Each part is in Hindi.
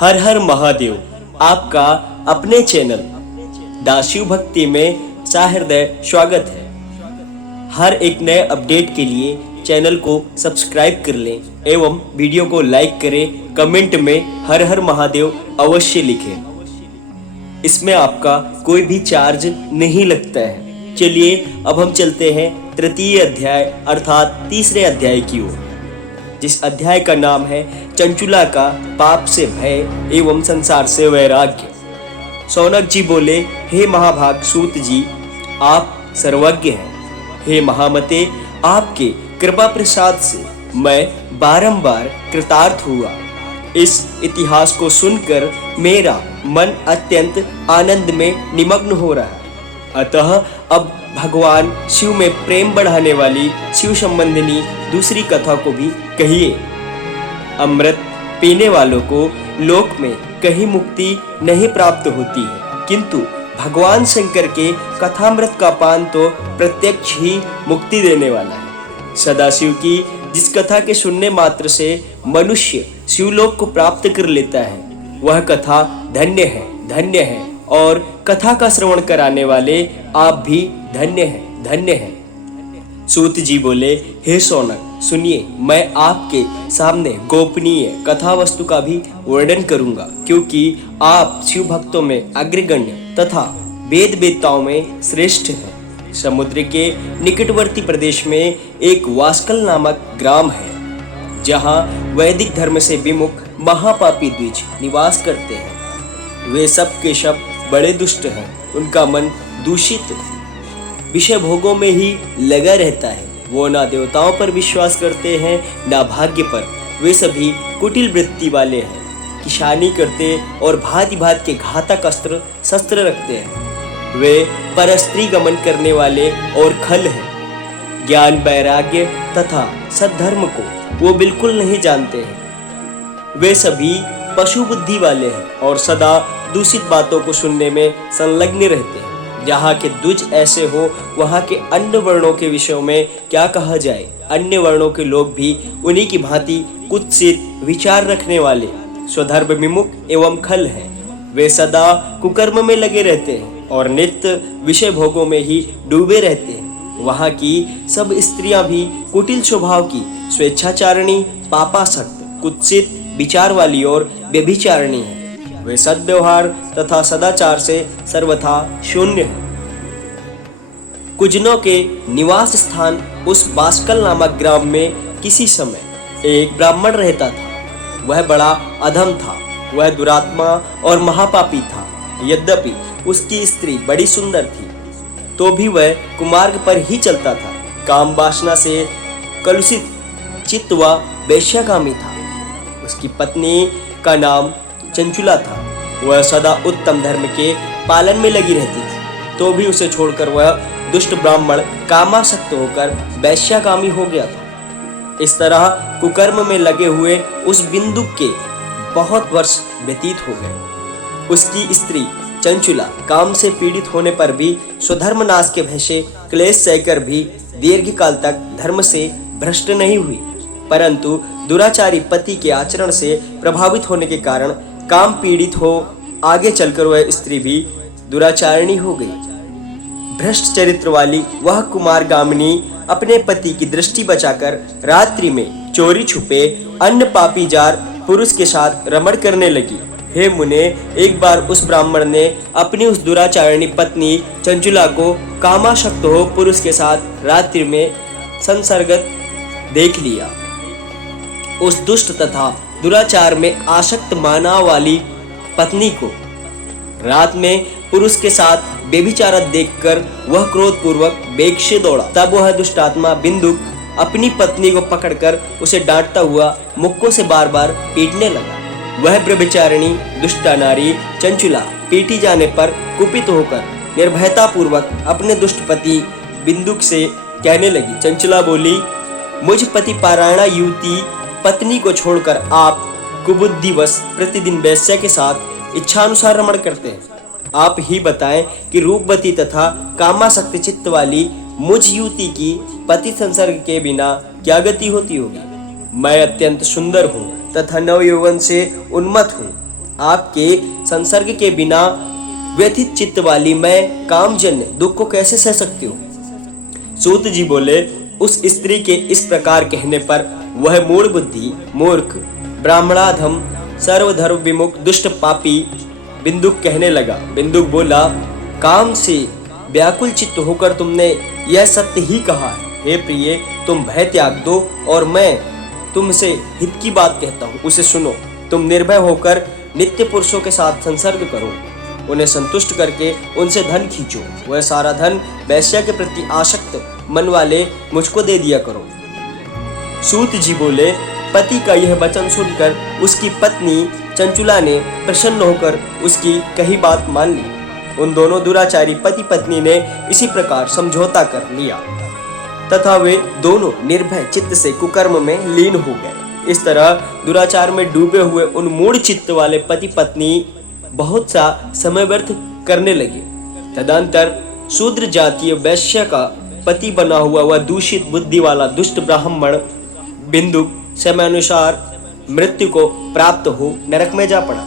हर हर महादेव। आपका अपने चैनल दा शिव भक्ति में सहृदय स्वागत है। हर एक नए अपडेट के लिए चैनल को सब्सक्राइब कर लें एवं वीडियो को लाइक करें। कमेंट में हर हर महादेव अवश्य लिखें। इसमें आपका कोई भी चार्ज नहीं लगता है। चलिए अब हम चलते हैं तृतीय अध्याय अर्थात तीसरे अध्याय की ओर, जिस अध्याय का नाम है चंचुला का पाप से भय एवं संसार से वैराग्य। शौनक जी बोले, हे महाभाग सूत जी, आप सर्वज्ञ हैं। हे महामते, आपके कृपा प्रसाद से मैं बारंबार कृतार्थ हुआ। इस इतिहास को सुनकर मेरा मन अत्यंत आनंद में निमग्न हो रहा है। अतः अब भगवान शिव में प्रेम बढ़ाने वाली शिव संबंधिनी दूसरी कथा को भी कहिए। अमृत पीने वालों को लोक में कहीं मुक्ति नहीं प्राप्त होती है, किंतु भगवान शंकर के कथामृत का पान तो प्रत्यक्ष ही मुक्ति देने वाला है। सदाशिव की जिस कथा के सुनने मात्र से मनुष्य शिवलोक को प्राप्त कर लेता है, वह कथा धन्य है, धन्य है। और कथा का श्रवण कराने वाले आप भी धन्य हैं, धन्य हैं। सूत जी बोले, हे शौनक सुनिए, मैं आपके सामने गोपनीय कथा वस्तु का भी वर्णन करूंगा, क्योंकि आप शिव भक्तों में अग्रगण्य तथा वेद वेत्ताओं में श्रेष्ठ हैं। समुद्र के निकटवर्ती प्रदेश में एक वास्कल नामक ग्राम है, जहां वैदिक धर्म से विमुख महापापी द्विज निवास करते हैं। वे सब के सब बड़े दुष्ट हैं। उनका मन दूषित विषय भोगों में ही लगा रहता है। वो ना देवताओं पर विश्वास करते हैं ना भाग्य पर। वे सभी कुटिल वृत्ति वाले हैं, किसानी करते और भांति भांति के घातक अस्त्र शस्त्र रखते हैं। वे परस्त्री गमन करने वाले और खल हैं। ज्ञान वैराग्य तथा सद्धर्म को वो बिल्कुल नहीं जानते हैं। वे सभी पशु बुद्धि वाले हैं और सदा दूषित बातों को सुनने में संलग्न रहते हैं। जहाँ के द्विज ऐसे हो, वहाँ के अन्य वर्णों के विषयों में क्या कहा जाए। अन्य वर्णों के लोग भी उन्हीं की भांति कुत्सित विचार रखने वाले स्वधर्म विमुख एवं खल हैं। वे सदा कुकर्म में लगे रहते हैं और नित्य विषय भोगों में ही डूबे रहते हैं। वहाँ की सब स्त्रियां भी कुटिल स्वभाव की, स्वेच्छाचारिणी, पापासक्त, कुत्सित विचार वाली और व्यभिचारिणी है। वे सद्व्यवहार तथा सदाचार से सर्वथा शून्य है। कुजनों के निवास स्थान उस बास्कल नामक ग्राम में किसी समय एक ब्राह्मण रहता था। वह बड़ा अधम था। वह दुरात्मा और महापापी था। यद्यपि उसकी स्त्री बड़ी सुंदर थी, तो भी वह कुमार्ग पर ही चलता था। काम वासना से कलुषित चित्त व वेश्याकामी था। उसकी पत्नी का नाम चंचुला था। वह सदा उत्तम धर्म के पालन में लगी रहती थी, तो भी उसे छोड़कर वह दुष्ट ब्राह्मण कामासक्त होकर वैश्याकामी हो गया था। इस तरह कुकर्म में लगे हुए उस बिंदु के बहुत वर्ष व्यतीत हो गए। उसकी स्त्री चंचुला काम से पीड़ित होने पर भी स्वधर्म नाश के भय से क्लेश सहकर भी दीर्घ काल तक धर्म से भ्रष्ट नहीं हुई, परंतु दुराचारी पति के आचरण से प्रभावित होने के कारण काम पीड़ित हो आगे चलकर वह स्त्री भी दुराचारिणी हो गई। भ्रष्ट चरित्र वाली वह कुमारगामिनी अपने पति की दृष्टि बचाकर रात्रि में चोरी छुपे अन्य पापी जार पुरुष के साथ रमण करने लगी। हे मुने, एक बार उस ब्राह्मण ने अपनी उस दुराचारिणी पत्नी चंचुला को कामासक्त हो पुरुष के साथ रात्रि में संसर्गत देख लिया। उस दुष्ट तथा दुराचार में आसक्त माना वाली पत्नी को रात में पुरुष के साथ व्यभिचारत देखकर वह क्रोधपूर्वक वेग से दौड़ा। तब वह दुष्टात्मा बिंदुक अपनी पत्नी को पकड़कर उसे डांटता हुआ मुक्कों से बार बार पीटने लगा। वह व्यभिचारिणी दुष्टा नारी चंचुला पीटी जाने पर कुपित होकर निर्भयता पूर्वक अपने दुष्ट पति बिंदुक से कहने लगी। चंचुला बोली, मुझ पति पारायणा युवती पत्नी को छोड़कर आप कुबुद्धिवश प्रतिदिन वैश्य के साथ इच्छानुसार रमण करते हैं। आप ही बताएं कि रूपवती तथा कामासक्त चित्त वाली मुझ युवती की पति संसर्ग के बिना क्या गति होती होगी। मैं अत्यंत सुंदर हूँ तथा नवयौवन से उन्मत्त हूँ। आपके संसर्ग के बिना व्यथित चित्त वाली मैं कामजन्य दुख को कैसे सह सकती हूँ। सूत जी बोले, उस स्त्री के इस प्रकार कहने पर वह मूढ़ बुद्धि, मूर्ख, ब्राह्मणाधम, सर्वधर्म विमुख, दुष्ट पापी बिंदुक कहने लगा। बिंदुक बोला, काम से व्याकुल चित्त होकर तुमने यह सत्य ही कहा है। हे प्रिय, तुम भय त्याग दो और मैं तुमसे हित की बात कहता हूँ, उसे सुनो। तुम निर्भय होकर नित्य पुरुषों के साथ संसर्ग करो, उन्हें संतुष्ट करके उनसे धन खींचो। वह सारा धन वैश्या के प्रति आसक्त मन वाले मुझको दे दिया करो। सूत जी बोले, पति का यह वचन सुनकर उसकी पत्नी चंचुला ने प्रसन्न होकर उसकी कही बात मान ली। उन दोनों दुराचारी पति पत्नी ने इसी प्रकार समझौता कर लिया तथा वे दोनों निर्भय चित्त से कुकर्म में लीन हो गए। इस तरह दुराचार में डूबे हुए उन मूढ़ चित्त वाले पति पत्नी बहुत सा समय व्यर्थ करने लगे। तदंतर शूद्र जातीय वैश्य का पति बना हुआ वह दूषित बुद्धि वाला दुष्ट ब्राह्मण बिंदुक समयानुसार मृत्यु को प्राप्त हो नरक में जा पड़ा।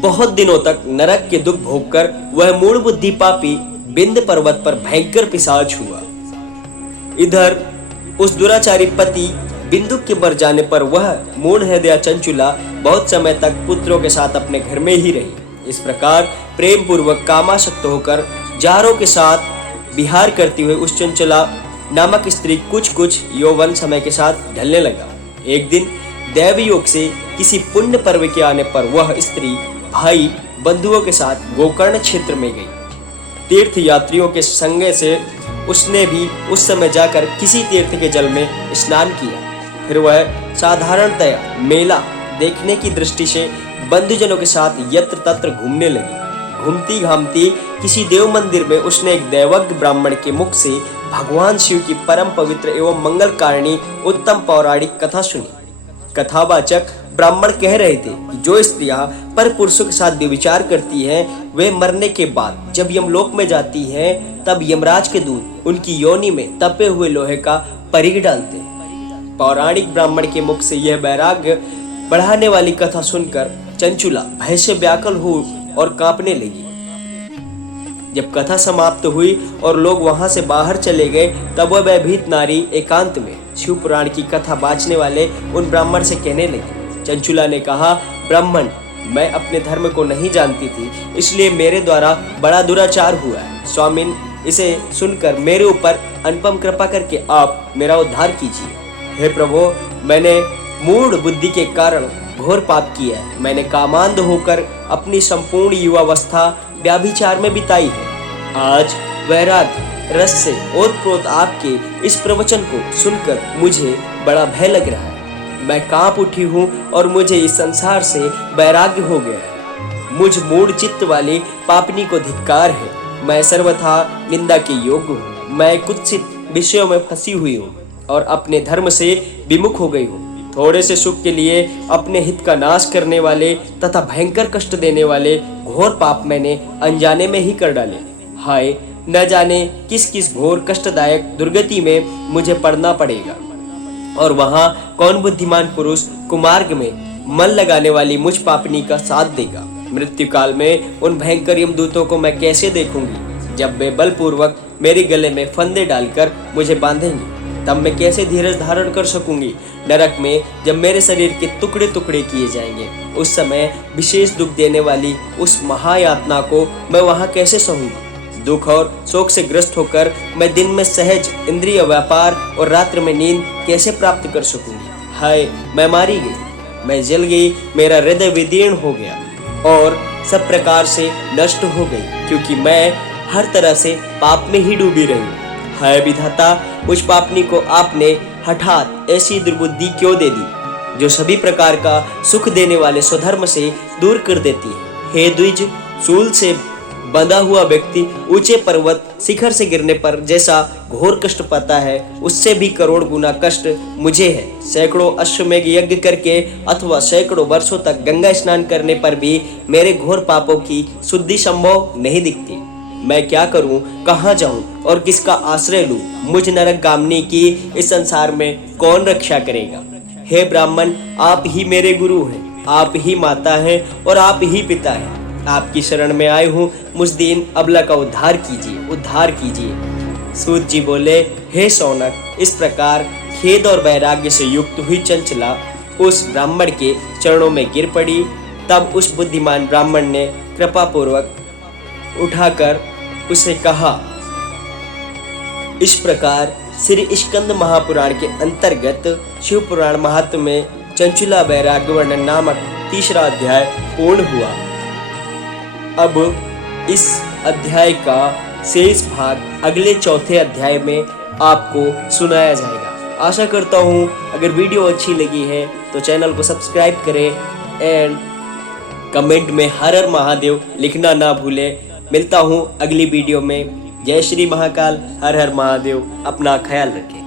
बहुत दिनों तक नरक के दुख भोगकर वह मूढ़ बुद्धि पापी बिंद पर्वत पर भयंकर पिशाच हुआ। इधर उस दुराचारी पति बिंदुक के मर जाने पर वह मूढ़ हृदय चंचुला बहुत समय तक पुत्रों के साथ अपने घर में ही रही। इस प्रकार प्रेम पूर्वक कामासक्त होकर जारों के साथ विहार करती हुई उस चंचला नामक स्त्री कुछ यौवन समय के साथ ढलने लगा। एक दिन दैवी योग से किसी पुण्य पर्व के आने पर वह स्त्री भाई बंधुओं के साथ गोकर्ण क्षेत्र में गई। तीर्थ यात्रियों के संग से उसने भी उस समय जाकर किसी तीर्थ के जल में स्नान किया। फिर वह साधारणतया मेला देखने की दृष्टि से बंधुजनों के साथ यत्र तत्र घूमने लगी। घूमती घामती किसी देव मंदिर में उसने एक दैवज्ञ ब्राह्मण के मुख से भगवान शिव की परम पवित्र एवं मंगलकारिणी उत्तम पौराणिक कथा सुनी। कथावाचक ब्राह्मण कह रहे थे कि जो स्त्रियां पर पुरुषों के साथ व्यभिचार करती हैं वे मरने के बाद जब यमलोक में जाती हैं तब यमराज के दूत उनकी योनि में तपे हुए लोहे का परिग डालते हैं। पौराणिक ब्राह्मण के मुख से यह वैराग्य बढ़ाने वाली कथा सुनकर चंचुला भय से व्याकुल हो और कांपने लगी। जब कथा समाप्त हुई और लोग वहां से बाहर चले गए तब वह भयभीत नारी एकांत में शिव पुराण की कथा बाँचने वाले उन ब्राह्मण से कहने लगी। चंचुला ने कहा, ब्राह्मण, मैं अपने धर्म को नहीं जानती थी, इसलिए मेरे द्वारा बड़ा दुराचार हुआ है। स्वामिन, इसे सुनकर मेरे ऊपर अनुपम कृपा करके आप मेरा उद्धार कीजिए। हे प्रभु, मैंने मूढ़ बुद्धि के कारण घोर पाप किया है। मैंने कामांध होकर अपनी संपूर्ण युवावस्था व्याभिचार में बिताई है। आज वैराग्य रस से ओतप्रोत आपके इस प्रवचन को सुनकर मुझे बड़ा भय लग रहा है। मैं कांप उठी हूँ और मुझे इस संसार से वैराग्य हो गया है। मुझ मूढ़ चित्त वाली पापनी को धिक्कार है। मैं सर्वथा निंदा के योग्य हूँ। मैं कुत्सित विषयों में फंसी हुई हूँ और अपने धर्म से विमुख हो गई हूँ। थोड़े से सुख के लिए अपने हित का नाश करने वाले तथा भयंकर कष्ट देने वाले घोर पाप मैंने अनजाने में ही कर डाले। हाय, न जाने किस किस घोर कष्टदायक दुर्गति में मुझे पड़ना पड़ेगा और वहां कौन बुद्धिमान पुरुष कुमार्ग में मन लगाने वाली मुझ पापनी का साथ देगा। मृत्यु काल में उन भयंकर यमदूतों को मैं कैसे देखूंगी जब वे बलपूर्वक मेरे गले में फंदे डालकर मुझे बांधेंगे। तब मैं कैसे धीरज धारण कर सकूंगी। नरक में जब मेरे शरीर के टुकड़े टुकड़े किए जाएंगे उस समय विशेष दुख देने वाली उस महायातना को मैं वहां कैसे सहूंगी। दुख और शोक से ग्रस्त होकर मैं दिन में सहज इंद्रिय व्यापार और रात्र में नींद कैसे प्राप्त कर सकूंगी। हाय, मैं मारी गई, मैं जल गई, मेरा हृदय विदीर्ण हो गया और सब प्रकार से नष्ट हो गई, क्योंकि मैं हर तरह से पाप में ही डूबी रही। हाय विधाता, मुझ पापनी को आपने हठात ऐसी दुर्बुद्धि क्यों दे दी जो सभी प्रकार का सुख देने वाले स्वधर्म से दूर कर देती है। हे द्विज, शूल से बंधा हुआ व्यक्ति ऊंचे पर्वत शिखर से गिरने पर जैसा घोर कष्ट पाता है, उससे भी करोड़ गुना कष्ट मुझे है। सैकड़ों अश्वमेघ यज्ञ करके अथवा सैकड़ों वर्षों तक गंगा स्नान करने पर भी मेरे घोर पापों की शुद्धि संभव नहीं दिखती। मैं क्या करूं, कहां जाऊं और किसका आश्रय लूं। मुझ नरक गामिनी की इस संसार में कौन रक्षा करेगा। हे ब्राह्मण, आप ही मेरे गुरु हैं। आप ही माता हैं और आप ही पिता हैं। आपकी शरण में आए हूँ, मुझ दीन अबला का उद्धार कीजिए, उद्धार कीजिए। सूत जी बोले, हे शौनक, इस प्रकार खेद और वैराग्य से युक्त हुई चंचला उस ब्राह्मण के चरणों में गिर पड़ी। तब उस बुद्धिमान ब्राह्मण ने कृपा पूर्वक उठाकर उसे कहा। इस प्रकार श्री स्कंद महापुराण के अंतर्गत शिव पुराण महात्म्य में चंचुला वैराग्य वर्णन नामक तीसरा अध्याय पूर्ण हुआ। अब इस अध्याय का शेष भाग अगले चौथे अध्याय में आपको सुनाया जाएगा। आशा करता हूँ अगर वीडियो अच्छी लगी है तो चैनल को सब्सक्राइब करें एंड कमेंट में हर हर महादेव लिखना ना भूलें। मिलता हूँ अगली वीडियो में। जय श्री महाकाल, हर हर महादेव। अपना ख्याल रखें।